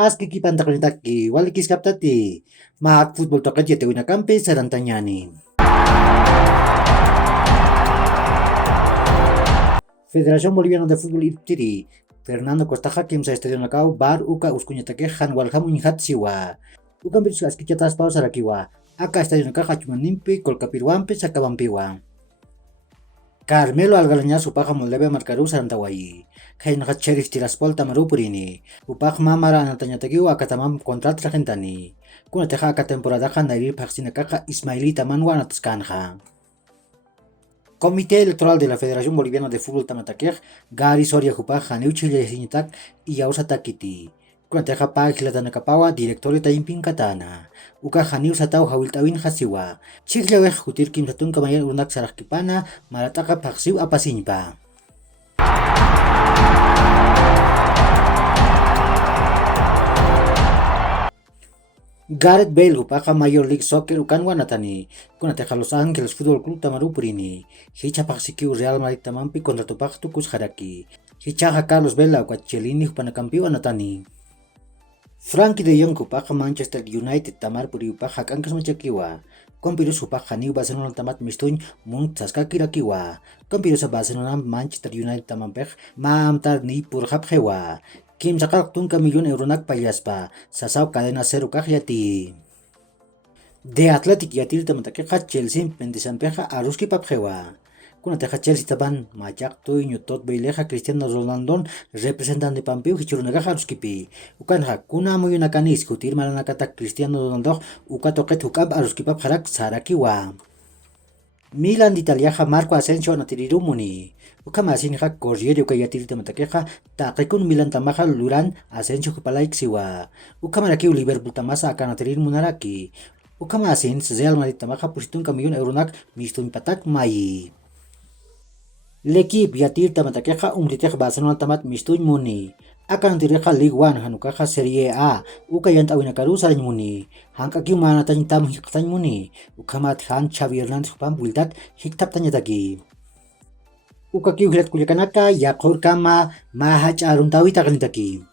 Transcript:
Aski ki pantaklitaki, wali kiskaptati, mahat futbol tokat yete wina kampe sarantanyani. Federación Boliviana de Fútbol Irtiri, Fernando Costa Hakim sa estadio nakau bar uka uskunyatake han walhamu nyihat siwa. Ukan bisu aski chatas pau sarakiwa, aka estadio nakaha cuma nimpi kolkapirwampe sakabampiwa. Carmelo Algalaña supaja moldebe marcaru sarantawai. Kain hatcheris tiraspol tamaru purini. Upaj mamara anatanyatakiu akatamam kontrat rajentani. Kuna teja aka temporada handairi paxina kaka Ismaili tamanwa anataskanja. Comité Electoral de la Federación Boliviana de Fútbol Tamatakej, Gary Soria Jupaja, Neuchile Sinitak y Ausatakiti. Kuna teja pagila tanakapawa, directorio taimpin katana. Uka haniu satau hawiltawin hasiwa. Chiglaweh hutir kim satun kamayan unak sarakipana, marataka paksiw apasinpa. Gareth Bale upaka Major League Soccer ukan wanatani. Kuna teja Los Angeles Football Club tamaru purini. Hicha paksikiu Real Madrid tamampi kontra tupak tukus haraki. Hicha Carlos Vela ukachelini upanakampi wanatani. Frankie de Jong upaka Manchester United tamar puri upaka kankas machakiwa. Kompirus upaka New Barcelona tamat mistuñ mun saskakirakiwa. Kompirus Barcelona Manchester United tamampej maamtar ni purhapjewa. Kim sakak tungka milyon euronak payaspa, sasaw cadena cero kahyati. De Athletic yatir tamatakeka Chelsea pendisampeja aruski papjewa. Kuna teja Chelsea taban machak tu nyutot beileja Cristiano Ronaldo representante pampiu hichurunaga aruskipi. Ukan ha kuna muyunakani iskutir malanakata Cristiano Ronaldo ukatoket hukab aruskipap harak sarakiwa. Milan de Italia Marco Asensio natirirumuni. Ukamasin ha Corriere ukayatir tamatakeja takekun Milan tamaja luran Asensio kupalaiksiwa. Ukamarakiu Liverpool tamasa akanatirir munaraki. Ukamasin Real Madrid tamaja pusitun kamilyon euronak mistun patak mai. L'equip yatir tamatakeja umritej Barcelona tamat mistuñ muni. Akan tireja League One hanukaja Serie A. Ukayant awinakaru sarany muni. Hankakiu manatany tam hiktany muni. Ukamat han Xavi Hernández hupam wiltat hiktap tanyatagi. Ukakiu hilat kulyakanaka yakor kama mahach aruntawi takanitaki.